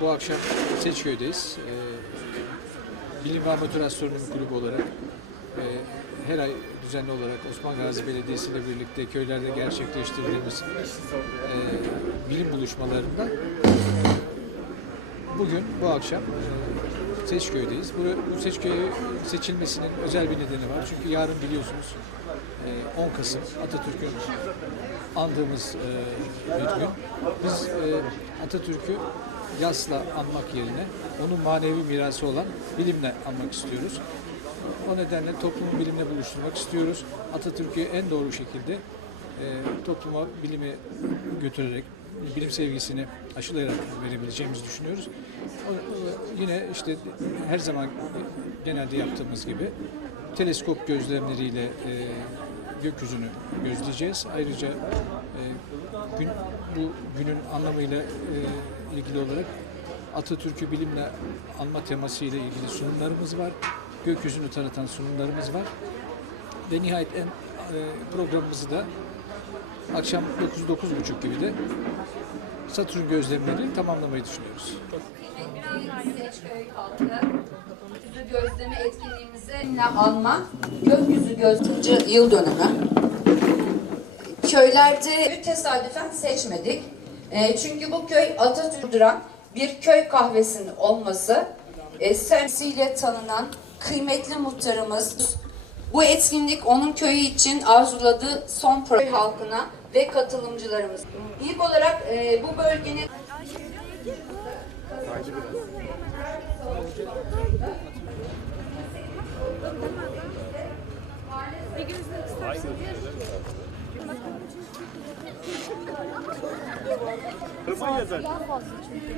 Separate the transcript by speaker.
Speaker 1: Bu akşam Seçköy'deyiz. Ee, Bilim ve Amatör Astronomi Kulübü olarak e, her ay düzenli olarak Osman Gazi Belediyesi ile birlikte köylerde gerçekleştirdiğimiz e, bilim buluşmalarında bugün bu akşam Seçköy'deyiz. Bu, bu Seçköy'e seçilmesinin özel bir nedeni var. Çünkü yarın biliyorsunuz e, 10 Kasım Atatürk'ün andığımız e, bir gün. Biz e, Atatürk'ü yasla anmak yerine onun manevi mirası olan bilimle anmak istiyoruz. O nedenle toplumu bilimle buluşturmak istiyoruz. Atatürk'ü en doğru şekilde e, topluma bilimi götürerek bilim sevgisini aşılayarak verebileceğimizi düşünüyoruz. Yine işte her zaman genelde yaptığımız gibi teleskop gözlemleriyle e, gökyüzünü gözleyeceğiz. Ayrıca e, gün, bu günün anlamıyla e, ilgili olarak Atatürk'ü bilimle anma teması ile ilgili sunumlarımız var. Gökyüzünü tanıtan sunumlarımız var. Ve nihayet en e, programımızı da akşam 9-9.30 gibi de Satürn gözlemleri tamamlamayı düşünüyoruz.
Speaker 2: Seçköy halkı gökyüzü gözleme etkinliğimize anma gökyüzü gözlemci yıl dönümü. Köylerde tesadüfen seçmedik. E, çünkü bu köy Atatürk bir köy kahvesinin olması e, sensiyle tanınan kıymetli muhtarımız bu etkinlik onun köyü için arzuladığı son proje halkına ve katılımcılarımız. İlk olarak e, bu bölgenin
Speaker 3: Kırma yazar.
Speaker 4: daha fazla çünkü.